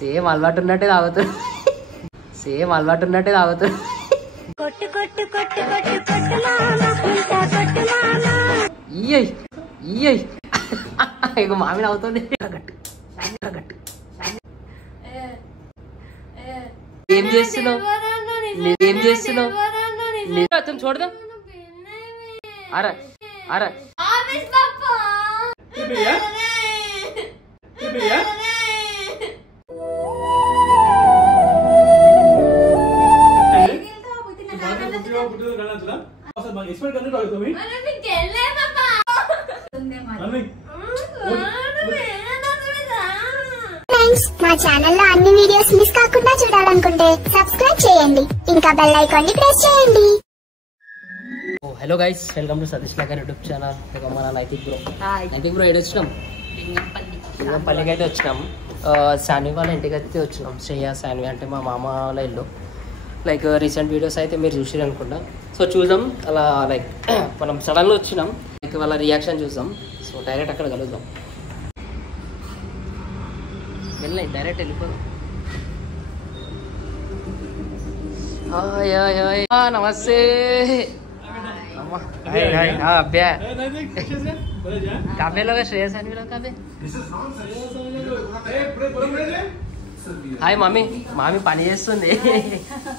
Same అలవాటు ఉన్నట్టే తాగుతుంది. సేమ్ అలవాటు ఉన్నట్టే తాగుతుంది. ఇక మామిడి అవుతుంది. ఏం చేస్తున్నావు? ఏం చేస్తున్నావు? చూడదా అరే అరే మా ఛానల్లో అన్ని వీడియోస్ మిస్ కాకుండా చూడాలనుకుంటే సబ్స్క్రైబ్ చేయండి, ఇంకా బెల్ ఐకాన్ ని ప్రెస్ చేయండి. Hello guys, welcome to Satish Nagar YouTube channel. మన నైతిక్ బ్రో ఏడు వచ్చినాం, లింగంపల్లికి అయితే వచ్చినాం. శాన్వి వాళ్ళ ఇంటికి అయితే వచ్చినాం. శ్రేయ శాన్వి అంటే మా మామ వాళ్ళ ఇల్లు. లైక్ రీసెంట్ వీడియోస్ అయితే మీరు చూసిరు అనుకుంటా. సో చూద్దాం అలా, లైక్ మనం సడన్గా వచ్చినాం, లైక్ వాళ్ళ రియాక్షన్ చూద్దాం. సో డైరెక్ట్ అక్కడ కలుద్దాం. వెళ్ళి డైరెక్ట్ వెళ్ళిపోదాం. నమస్తే అబ్బా, కావ్యలో శ్రేయస్ అని కావ్య. Hi mummy. మామీ పని చేస్తుంది.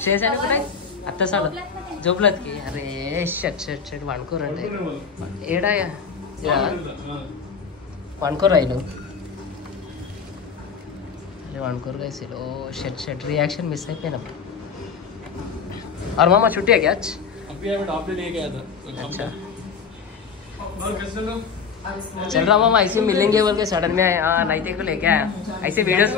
శ్రేయస్ అని కూడా అత్త సార్ జోబులకి. అరే షట్ షట్ షట్ వండుకోరండి. ఏడా వండుకోరా ఇల్లు వండుకోరు గైస్. ఓ షట్ షట్ రియాక్షన్ मिस అయిపోయినా. और मामा छुट्टी है क्या आज? अभी हाफ डे लेके आया था। अच्छा चल रहा मामा, ऐसे मिलेंगे बोल के सडन में नैतिक को लेके आया. ऐसे वीडियोस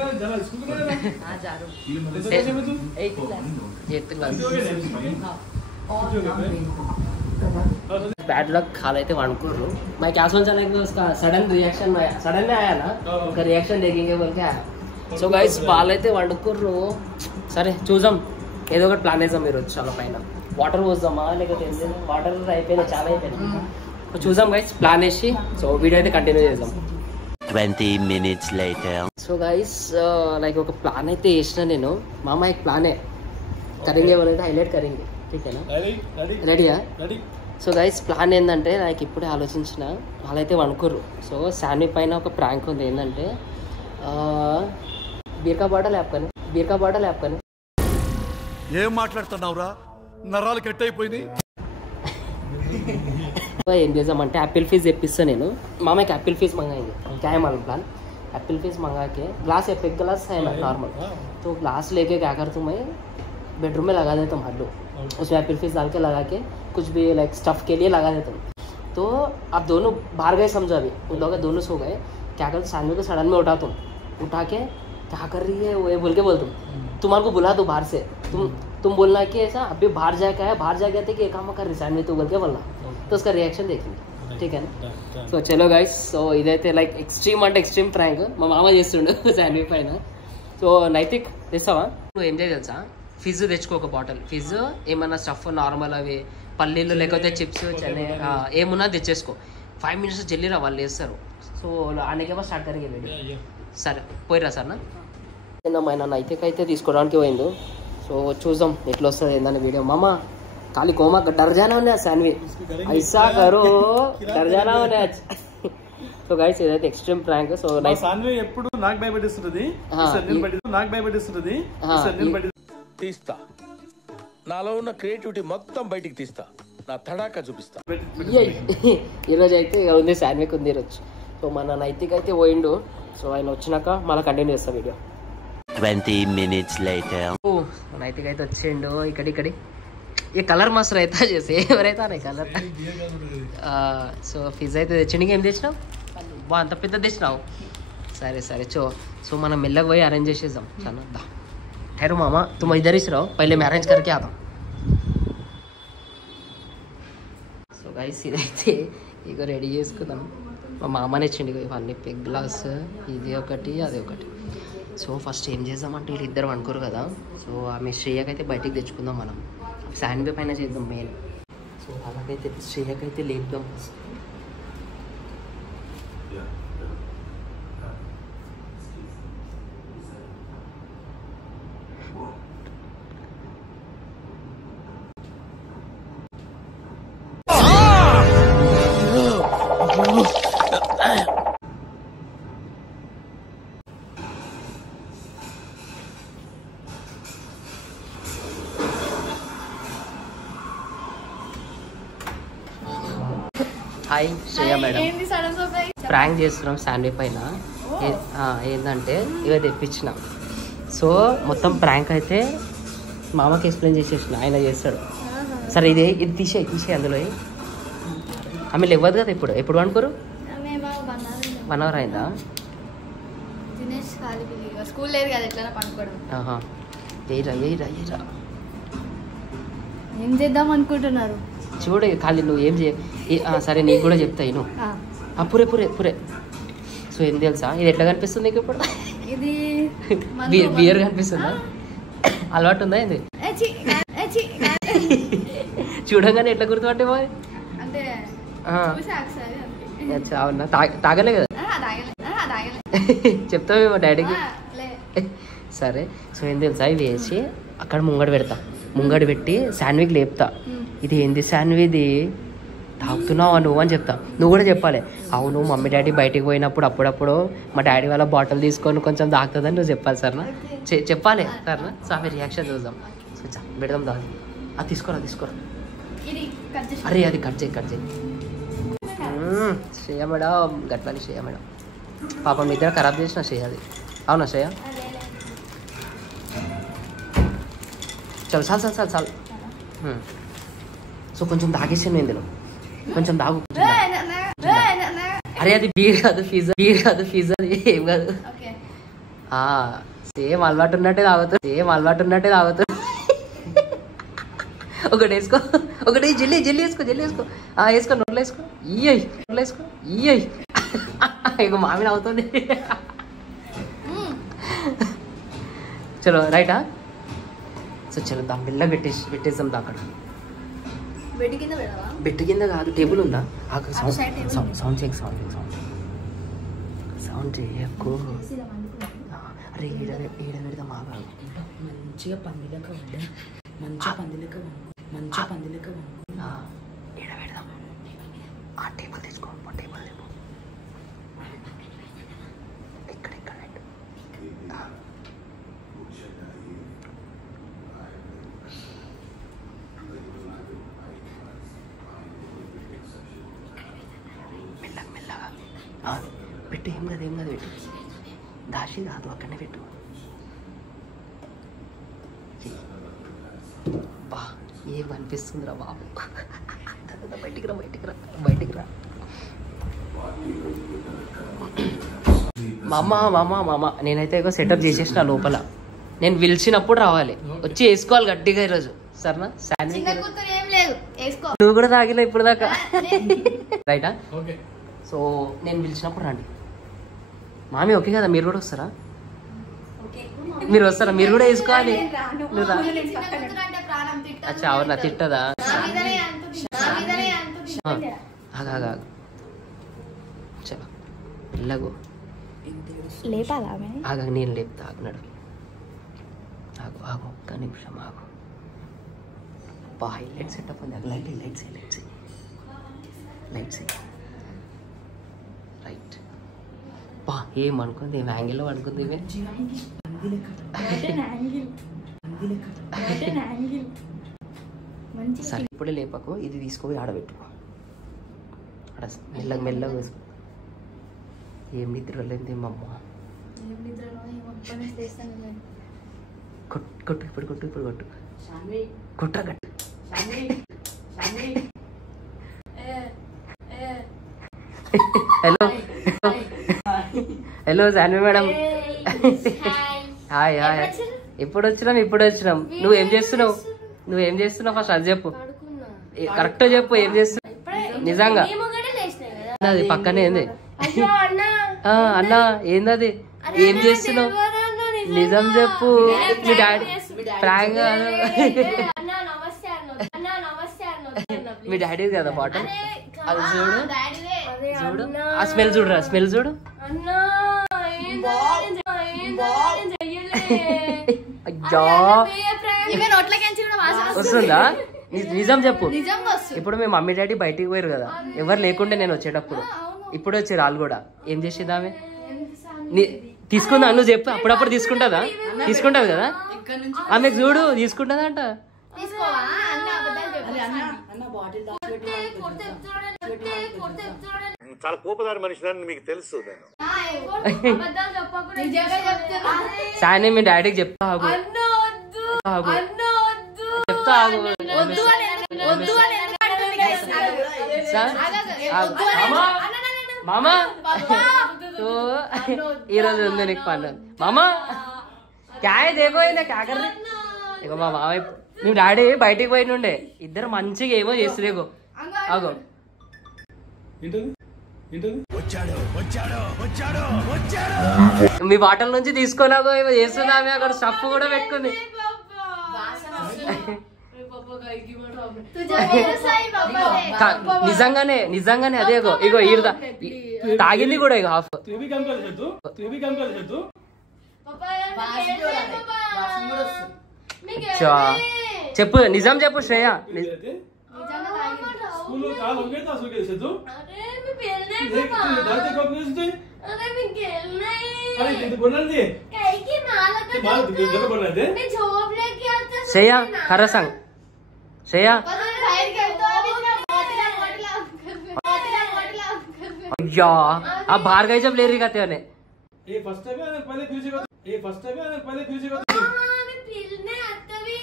बैड लक खा लेते वनकुर्रू. मैं क्या सोचा ना कि उसका सडन रिएक्शन में सडन में आया ना, उसका रिएक्शन देखेंगे बोल के आया. సో గైస్ వాళ్ళైతే వండుకుర్రు. సరే చూద్దాం, ఏదో ఒకటి ప్లాన్ వేద్దాం. మీరు చాలా పైన వాటర్ పోద్దామా లేకపోతే వాటర్ అయిపోయినా, చాలా అయిపోయినాయి. చూద్దాం గైస్, ప్లాన్ వేసి సో వీడియో అయితే కంటిన్యూ చేద్దాం. 20 minutes later. So guys like ఒక ప్లాన్ అయితే వేసిన నేను. మామ एक प्लान है, करेंगे बोले हाईलाइट करेंगे, ठीक है ना? రెడీయా? సో గైస్ ప్లాన్ ఏంటంటే, నాకు ఇప్పుడే ఆలోచించిన. వాళ్ళైతే వండుకుర్రు. సో శాన్వి పైన ఒక ప్రాంక్ ఉంది. ఏంటంటే బీర్కా బాటల్ యాప్కని ఏం మాట్లాడుతున్నావురా, నరాలు కట్ అయిపోయినాయి. ఏం చేద్దామంటే एप्पल फीस తెప్పిస్తా నేను. मामा एक एप्पल फीस मंगाएंगे. क्या है मालूम प्लान? एप्पल फीस मंगा के ग्लास एक ग्लास है ना नॉर्मल, तो ग्लास लेके क्या करता हूँ मैं, बेडरूम में लगा देता हूँ हल्लू. उसमें एप्पल फीस डाल के लगा के कुछ भी लाइक स्टफ के लिए लगा देता हूँ. तो आप दोनों बाहर गए समझो, अभी उन लोग दोनों सो गए. क्या करते, शानवी को सडन में उठाता हूँ. उठा के क्या कर रही है वो ये बोल के बोलता हूँ, तुम्हारे को बुला दो बाहर से, तुम बोलना कि ऐसा अभी बाहर जाके आया, बाहर जाके आते कि काम कर रही शानवी तो बोल के बोलना. तो उसका रिएक्शन देखेंगे, ठीक है ना? సో చలో గైస్, సో ఇదైతే లైక్ ఎక్స్ట్రీమ్ అంటే ఎక్స్ట్రీమ్ ప్రాంక్ మా మామ చేస్తుండు శాన్వి పైన. సో నైతిక్ తెస్తావా? నువ్వు ఏం చేయాలి తెలుసా, ఫిజ్ తెచ్చుకో, ఒక బాటిల్ ఫిజ్, ఏమన్నా స్టఫ్ నార్మల్ అవి పల్లీలు లేకపోతే చిప్స్ చెన్నై ఏమున్నా తెచ్చేసుకో. 5 minutes జల్లిరా, వాళ్ళు వేస్తారు. సో ఆనేకేమో స్టార్ట్ కరిగే వీడియో. సరే పోయిరా సార్ నా ఏమన్నా నైతిక్ అయితే తీసుకోవడానికి పోయిండు. సో చూద్దాం ఎట్లా వస్తుంది ఏందని వీడియో. మామ ఖాళీ కోమా డర్ జానా ఉన్నాయి శాన్వి, ఐసా కరో డర్ జానా ఉన్నాయి. సో గైస్ ఇదైతే ఎక్స్ట్రీమ్ ప్రాంక్. సో శాన్వి ఎప్పుడు నాకు భయపెట్టిస్తుంది, తీస్తా, నాలో ఉన్న క్రియేటివిటీ మొత్తం బయటికి తీస్తా, నా తడాకా చూపిస్తా. ఈరోజు అయితే ఉంది శాన్వికి ఉంది ఈరోజు. సో మన నైతిక్ అయితే పోయిండు. సో ఆయన వచ్చినాక మళ్ళీ కంటిన్యూ చేస్తా వీడియో. 20 minutes later. నైతిక్ అయితే వచ్చిండు. ఇక్కడి ఈ కలర్ మస్తు రైతా చేసి ఎవరైతే కలర్. సో ఫిజ్ అయితే తెచ్చిండు. ఏం తెచ్చినావు? బా అంత పెద్ద తెచ్చినావు. సరే సరే సో మనం మెల్లగా పోయి అరేంజ్ చేసేద్దాం. చాలా ठहरो मामा, तुम इधर ही से रहो, पहले मैं अरेंज करके आता हूँ. సో గైస్ ఇదైతే ఇక రెడీ చేసుకుందాం. మా మామనే ఇచ్చిండు ఇవన్నీ, పెగ్ గ్లాస్ ఇది ఒకటి అది ఒకటి. సో ఫస్ట్ ఏం చేద్దామంటే వీళ్ళిద్దరు అనుకోరు కదా. సో ఆమె శ్రేయకి అయితే బయటికి తెచ్చుకుందాం మనం, శాన్వి పైన చేద్దాం మెయిన్. సో అలాగైతే శ్రేయకి అయితే లేపుదాం first. Hi Shreya madam, prank చేస్తున్నాం శాండీ పైన. ఏంటంటే ఇక తెప్పించిన. సో మొత్తం ప్రాంక్ అయితే మామకి ఎక్స్ప్లెయిన్ చేసేసిన, ఆయన చేస్తాడు. సరే ఇది తీసేయి అందులో. ఆమె లేవదు కదా ఇప్పుడు. ఎప్పుడు అనుకోరు? 1 hour అయిందా? స్కూల్ లేదు కదా, ఎట్లా పనుకోవడం. ఏం చేద్దాం అనుకుంటున్నారు? చూడు ఖాళీ నువ్వు ఏం సరే నీకు కూడా చెప్తా నువ్వు. పురే. సో ఏం తెలుసా, ఇది ఎట్లా కనిపిస్తుంది నీకు ఇప్పుడు? ఇది బియర్ కనిపిస్తుందా? అలవాటు ఉందా ఇది? చూడంగానే ఎట్లా గుర్తుపట్టే పోయి అంటే అవునా? తాగలే కదా? చెప్తావేమో డాడీకి. సరే సో ఏం తెలుసా, ఇవి వేసి అక్కడ ముంగడు పెట్టి శాండ్విచ్ లేపుతా. ఇది ఏంది శాండ్విచ్, ఇది తాగుతున్నావా నువ్వు అని చెప్తా. నువ్వు కూడా చెప్పాలి, అవును మమ్మీ డాడీ బయటికి పోయినప్పుడు అప్పుడప్పుడు మా డాడీ వాళ్ళ బాటిల్ తీసుకొని కొంచెం తాగుతుందని నువ్వు చెప్పాలి సరేనా? చెప్పాలి సరేనా? సో ఆమె రియాక్షన్ చూద్దాం. సో పెడదాం దాన్ని. అది తీసుకోరా. అరే అది కట్ చేయి. శ్రేయ మేడం గట్లని శ్రేయ మేడం పాపం నిద్ర ఖరాబ్ చేసిన శ్రేయ అది. అవునా శ్రేయ? చాలు. సో కొంచెం తాగేసాను ఇందులో, కొంచెం తాగు. అరే అది బీర్ కాదు ఫీజా ఏం కాదు. సేమ్ అలవాటు ఉన్నట్టే తాగుతుంది. ఒకటి వేసుకో, ఒకటి జల్లి వేసుకో. వేసుకో నోట్లో వేసుకో. ఇయ్యి ఇక మామిడి అవుతుంది. చలో రైటా? సో చలో దా మెల్లగా పెట్టేసాం దా. అక్కడ బెడ్ కింద కాదు, టేబుల్ ఉందా? సౌండ్ చేయకు. అరే ఈడ పెడదాం. మంచిగా పందిలక ఈడ పెడదాం. ఆ టేబుల్ తెచ్చుకో. ఇక్కడ మెల్లగా పెట్టు. ఏం కాదు పెట్టు. దాచి కాదు, అక్కడనే పెట్టు. బా ఏం అనిపిస్తుందిరా బాబు. బయటికి రా. మామ నేనైతే ఇక సెటప్ చేసేసిన లోపల. నేను పిలిచినప్పుడు రావాలి, వచ్చి వేసుకోవాలి గట్టిగా ఈరోజు సరేనా? శాండ్విచ్ నువ్వు కూడా తాగిలా ఇప్పుడు దాకా రైటా? సో నేను పిలిచినప్పుడు రండి. మామీ ఓకే కదా? మీరు కూడా వస్తారా? మీరు కూడా వేసుకోవాలి. అచ్చా అవునా? తిట్టదా? చలో వెళ్ళగో. నేను లేపుతా. ఆగినాడు. ఆగు ఒక్క నిమిషం ఆగు. బా హైలైట్ సెటప్ ఉంది. Lights right. బా ఏమనుకుంది, ఏం యాంగిల్లో అనుకుంది ఇవే. సరే ఇప్పుడే లేపకు, ఇది తీసుకుపోయి ఆడబెట్టుకో. ఆడ మెల్లగా వేసుకో. ఏం నిద్ర లేదు మా అమ్మ. కొట్టు ఇప్పుడు కొట్టు. కొట్రా గట్టు. Hello Shanvi madam. హాయ్. ఇప్పుడు వచ్చినాం. నువ్వేం చేస్తున్నావు ఫస్ట్ అది చెప్పు. కరెక్ట్ చెప్పు, ఏం చేస్తున్నావు నిజంగా? అది పక్కనే ఏంది అన్నా? ఏందది? ఏం చేస్తున్నావు నిజం చెప్పు. మీ డాడీ ప్రాంక్ మీ డాడీ కదా బాటల్. అది చూడు ఆ స్మెల్ చూడు. వస్తుందా? నిజం చెప్పు. ఇప్పుడు మీ మమ్మీ డాడీ బయటికి పోయారు కదా, ఎవరు లేకుంటే నేను వచ్చేటప్పుడు. ఇప్పుడు వచ్చారు వాళ్ళు కూడా. ఏం చేసేది ఆమె? తీసుకుందా? నువ్వు చెప్పు. అప్పుడప్పుడు తీసుకుంటావు కదా ఆమెకు. చూడు తీసుకుంటుందా అంట. చాలా కోపదారి మనిషి మీకు తెలుసు. సాని మీ డాడీకి చెప్తా చెప్తా మామా ఈ రోజు ఉంది నీకు పన్ను మామా క్యాయ్ దేకో క్యా కర్ ఇగో మా మామయ్య మీ డాడీ బయటికి పోయినుండే ఇద్దరు మంచిగా ఏమో చేస్తురేగో అగో మీ బాటల నుంచి తీసుకోలాగో ఏమో చేస్తున్నామే అక్కడ స్టఫ్ కూడా పెట్టుకుంది నిజంగానే అదేగో ఇగో ఈడ తాగింది కూడా ఇగో హాఫ్ చెప్పు నిజం చెప్పు శ్రేయ శ్రేయ ఖరా సంగ్ శ్రేయ अय्या आप बाहर गए जब ले रही कहते हैं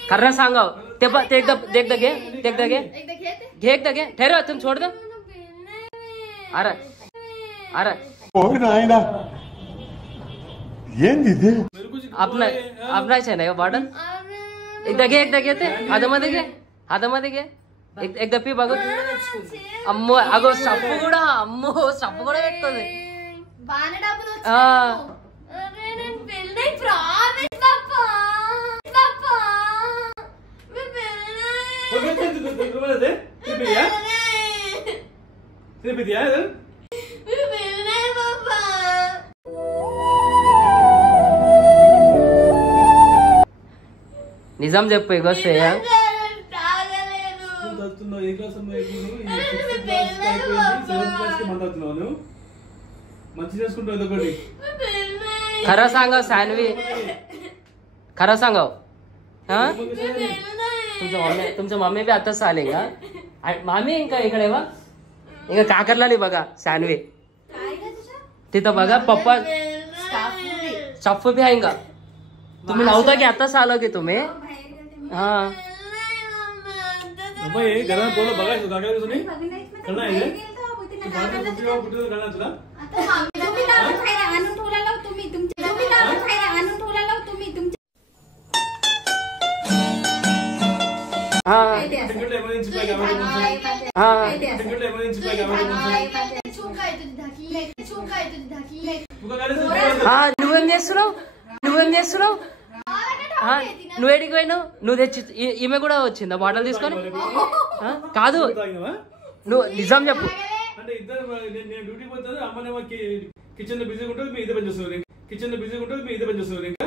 कर रहा सांगा देख दगे ठहरो तुम छोड़ दो अरे अरे अपना अपना है बार्डन एक दगे हाथ में एक दप्पी बागो అమ్మో అగో స్టఫ్ కూడా పెట్టుకుంది నిజం చెప్పు ఇగో శ్రేయ खरा सांगा सानवी खरा सांगा तुमच्या मम्मी बी आताच आले का मामी का इकडे बा इकडे काकरलाली बघा सानवी तिथं बघा पप्पा स्टाफ बी आहे का तुम्ही नव्हता की आताच आलो की तुम्ही हा घरात बोलो बघायचं करणार आहे నువ్వేం చేస్తున్నావు నువ్వేడికి పోయినావు నువ్వు తెచ్చి ఈమె కూడా వచ్చిందా బాటలు తీసుకొని కాదు నువ్వు నిజం చెప్పు అంటే ఇద్దరు నేను డ్యూటీ పోతాను అమ్మనేమో కిచెన్ లో బిజీగా ఉంటుంది మీ ఇద్దరు పని చేస్తున్నారు కిచెన్ లో బిజీగా ఉంటుంది మీ ఇద్దరు పని చేస్తున్నారు ఇంకా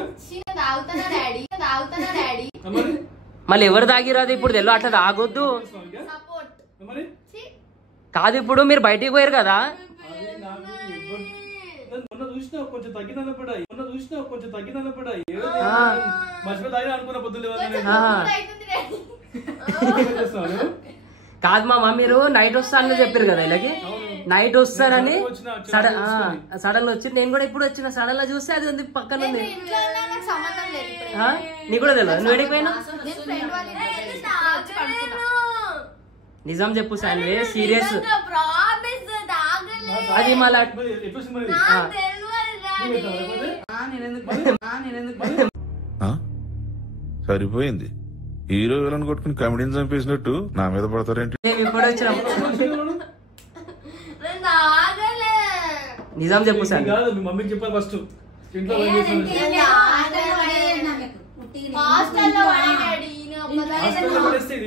మళ్ళీ ఎవరు తాగిరాదు ఇప్పుడు తెలు అట్లా తాగొద్దు కాదు ఇప్పుడు మీరు బయటికి పోయారు కదా మొన్న చూసినా కొంచెం తగ్గినప్పుడు మర్చిపోయి తాగినా అనుకున్న పొద్దులు కాదు మామ మీరు నైట్ వస్తానని చెప్పారు కదా ఇలాగే నైట్ వస్తారని సడన్ వచ్చి నేను కూడా ఇప్పుడు వచ్చిన సడన్ గా చూస్తే అది ఉంది పక్కన ఉంది నీ కూడా తెలియదు నువ్వు ఎడిపోయినా నిజం చెప్పు సాన్వే సీరియస్ అది మళ్ళా సరిపోయింది హీరో విలన్ కొట్టుకుని కమెడీని చంపేసినట్టు నా మీద పడతారేంటి ఇప్పుడు వచ్చినాం నిజం చెప్పు సార్ కాదు మీ మమ్మీకి చెప్పాలి ఫస్ట్ ఇంట్లో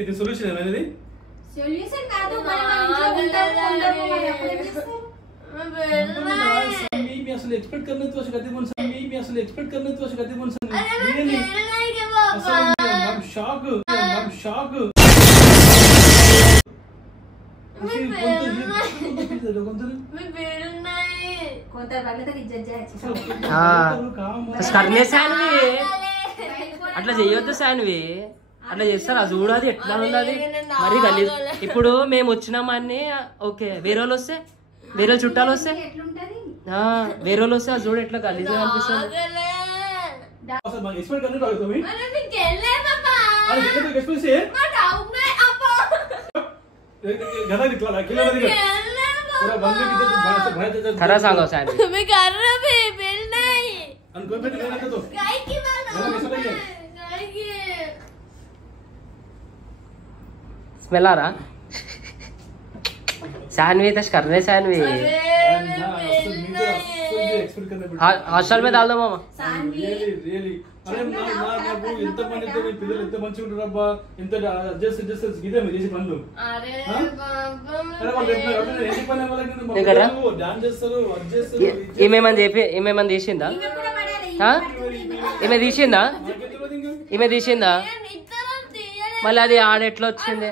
ఇది సొల్యూషన్ అనేది అసలు ఎక్స్పెక్ట్ करने तो गद्दी बोल समी असल एक्सपेक्ट करने तो गद्दी बोल समी रियली I'm shocked करने सानवी అట్లా చేయొద్దు సాన్వి అట్లా చేస్తారు. అది చూడాలి ఎట్లా ఉన్నది మరి గలీజ్. ఇప్పుడు మేము వచ్చినామని ఓకే, వేరే వాళ్ళు వస్తే, వేరే చుట్టాలు వస్తే, వేరే వాళ్ళు వస్తే అది చూడ ఎట్లా గలీజ్ అనిపిస్తుంది. खरा सांगो साहेब स्मेल आ रहा सैनवी तश करने सैनवी हॉस्टल में डाल दो मामा అరే నాకు ఎంత మందితో మీ పిల్లలు ఎంత మంచిగా ఉంటారబ్బా, ఎంత అడ్జస్ట్ ఇదే మీరు చేసే పనులు. అరే వాళ్ళు ఎన్ని పని డాన్స్ చేస్తారు, అది చేస్తారు. ఏమేమని తీసిందా, ఈమె తీసిందా, ఈమె తీసిందా, మళ్ళీ అది ఆడ ఎట్లా వచ్చింది,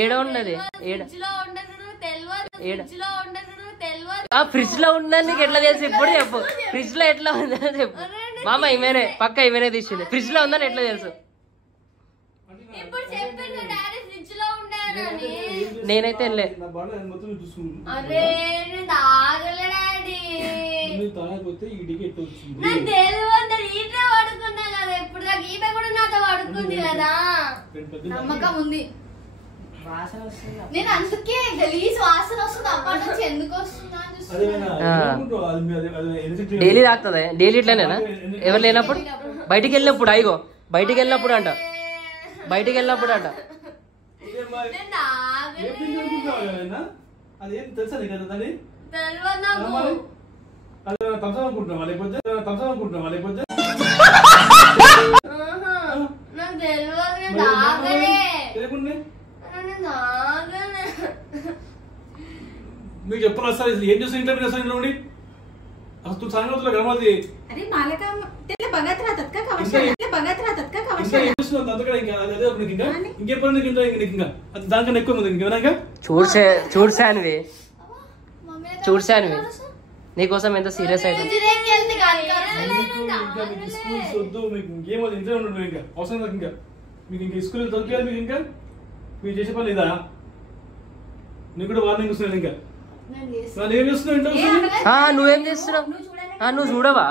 ఏడ ఉన్నది, ఫ్రిడ్జ్ లో ఉందని నీకు ఎట్లా తెలుసు, ఇప్పుడు చెప్పు ఫ్రిడ్జ్ లో ఎట్లా ఉందని చెప్పు. మామ ఈమెనే పక్క ఈమెనే తీసింది, ఫ్రిడ్జ్ లో ఉందని ఎట్లా తెలుసు. నేనైతే వెళ్ళే నమ్మకం ఉంది. నేను అందుకే గలీజ్ వాసన వస్తుంది అప్పటి నుంచి, ఎందుకు వస్తుందా డైలీ తాగుతుంది, డైలీ ఇట్లానేనా ఎవరు లేనప్పుడు, బయటికి వెళ్ళినప్పుడు, అయ్యో బయటికి వెళ్ళినప్పుడు అంట, బయటికి వెళ్ళినప్పుడు అంట. మీకు చెప్పాలి సార్, ఏం చేస్తారు ఇంట్లో, మీరు అసలు ఇంట్లో ఉండి तू सांग तुला घरामध्ये अरे मला का त्याला बघत राहतात का कवाशा बघत राहतात का कवाशा అంతకడ ఇంకా అదే ఒకరికి ఇంకా ఇంకేప్పుడు ఇంకా ఇంకా అది దానికన్నా ఎక్కువ ఉంది ఇంకా ఇంకా చూడ్సానివి నీకోసం ఎంత సీరియస్ అయితే ఇంకా మీకు స్కూల్స్ వద్దు, మీకు ఇంకేమో ఇంట్లో ఉండదు, ఇంకా అవసరం లేదు, ఇంకా మీకు ఇంకా స్కూల్ దొరికేయాలి, మీకు ఇంకా మీరు చేసే పని లేదా, నీకు కూడా వార్నింగ్ వస్తున్నాను. ఇంకా ఏం చేస్తున్నావు, నువ్వేం చేస్తున్నావు, నువ్వు చూడవా,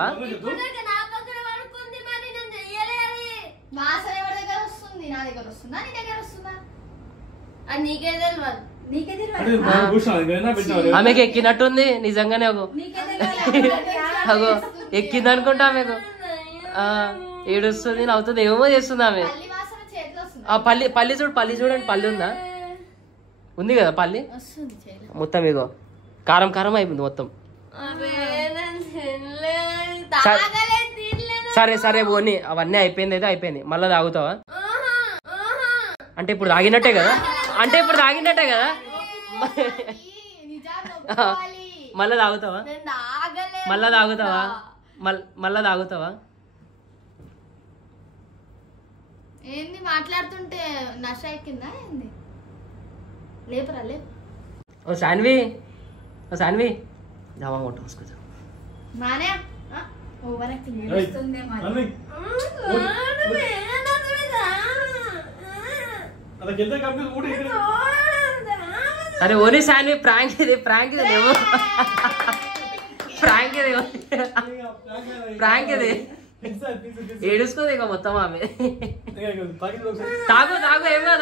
ఆమెకి ఎక్కినట్టుంది నిజంగానే, అగో ఎక్కింది అనుకుంటా ఆమెకు, ఏడుస్తుంది నవ్వుతుంది ఏమో చేస్తుంది ఆమె. పల్లి చూడండి, పల్లి ఉందా, ఉంది కదా పల్లి మొత్తం, ఇగో కారం కారం అయిపోయింది మొత్తం. సరే పోనీ, అవన్నీ అయిపోయింది అయితే అయిపోయింది, మళ్ళీ తాగుతావా అంటే ఇప్పుడు తాగినట్టే కదా, మళ్ళా తాగుతావా, మళ్ళా తాగుతావా ఏంది మాట్లాడుతుంటే నష ఎక్కిందా ఏంది, లేపరా లేపు. ओ सानवी जावा मोठं उसको जा माने ओवर एक्टिंग చేస్తుంది మరి అలా కింద కంప్లీట్ ఊడి ఇక్కడ. अरे ఓని సాన్వి ప్రాంక్ ఇది లేవు, ప్రాంక్ ఇది ఏడుసుకోదు ఇక మొత్తం ఆమె. తాగు ఏమో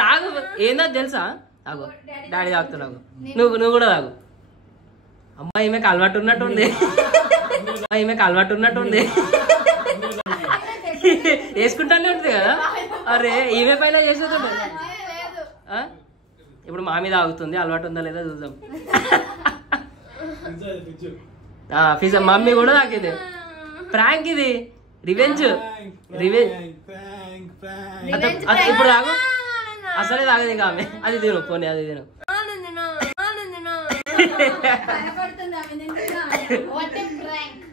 తాగు ఏందో తెలుసా, తాగు డాడీ తాగుతున్నావు, నువ్వు కూడా తాగు. అమ్మాయి ఈమెకు అలవాటు ఉన్నట్టుంది, వేసుకుంటానే ఉంటుంది కదా. అరే ఈమె పైన చేస్తుంటే ఇప్పుడు మా మీద ఆగుతుంది, అలవాటు ఉందా లేదా చూద్దాం. పిజ్జా మమ్మీ కూడా తాకింది, ప్రాంక్ ఇది, రివెంజ్. ఇప్పుడు తాగు, అసలే తాగదు ఇంకా ఆమె. అది తిను పోనీ, అది తిను.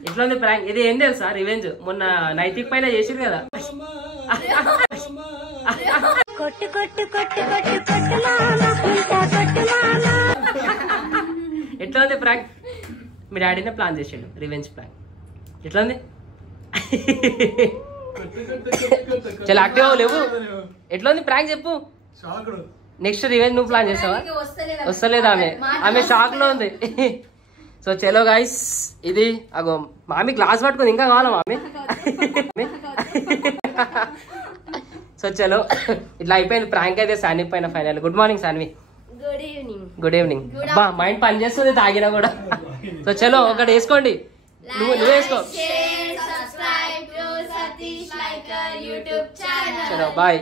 ఎట్లా ఉంది ప్రాంక్ ఇది, ఏం తెలుసా రివెంజ్. మొన్న నైతిక్ పైన చేసిరు కదా, ఎట్లా ఉంది ప్రాంక్. మీ డాడీనే ప్లాన్ చేసాడు రివెంజ్ ప్రాంక్. ఎట్లా ఉంది చాలా యాక్టివ్ లేవు. ఎట్లా ఉంది ప్రాంక్ చెప్పు. నెక్స్ట్ రివెంజ్ నువ్వు ప్లాన్ చేస్తావా? వస్తలేదు ఆమె షాక్ లో ఉంది. సో చలో గైస్, ఇది అగో మామి గ్లాస్ పట్టుకుంది, ఇంకా కావాలా మామి? సో చలో ఇట్లా అయిపోయింది ప్రాంక్ అయితే సాన్వి పైన final. Good morning Sanvi. Good evening. అబ్బా మైండ్ పని చేస్తుంది తాగినా కూడా. సో చలో ఒకటి వేసుకోండి, నువ్వు వేసుకో. చలో బాయ్.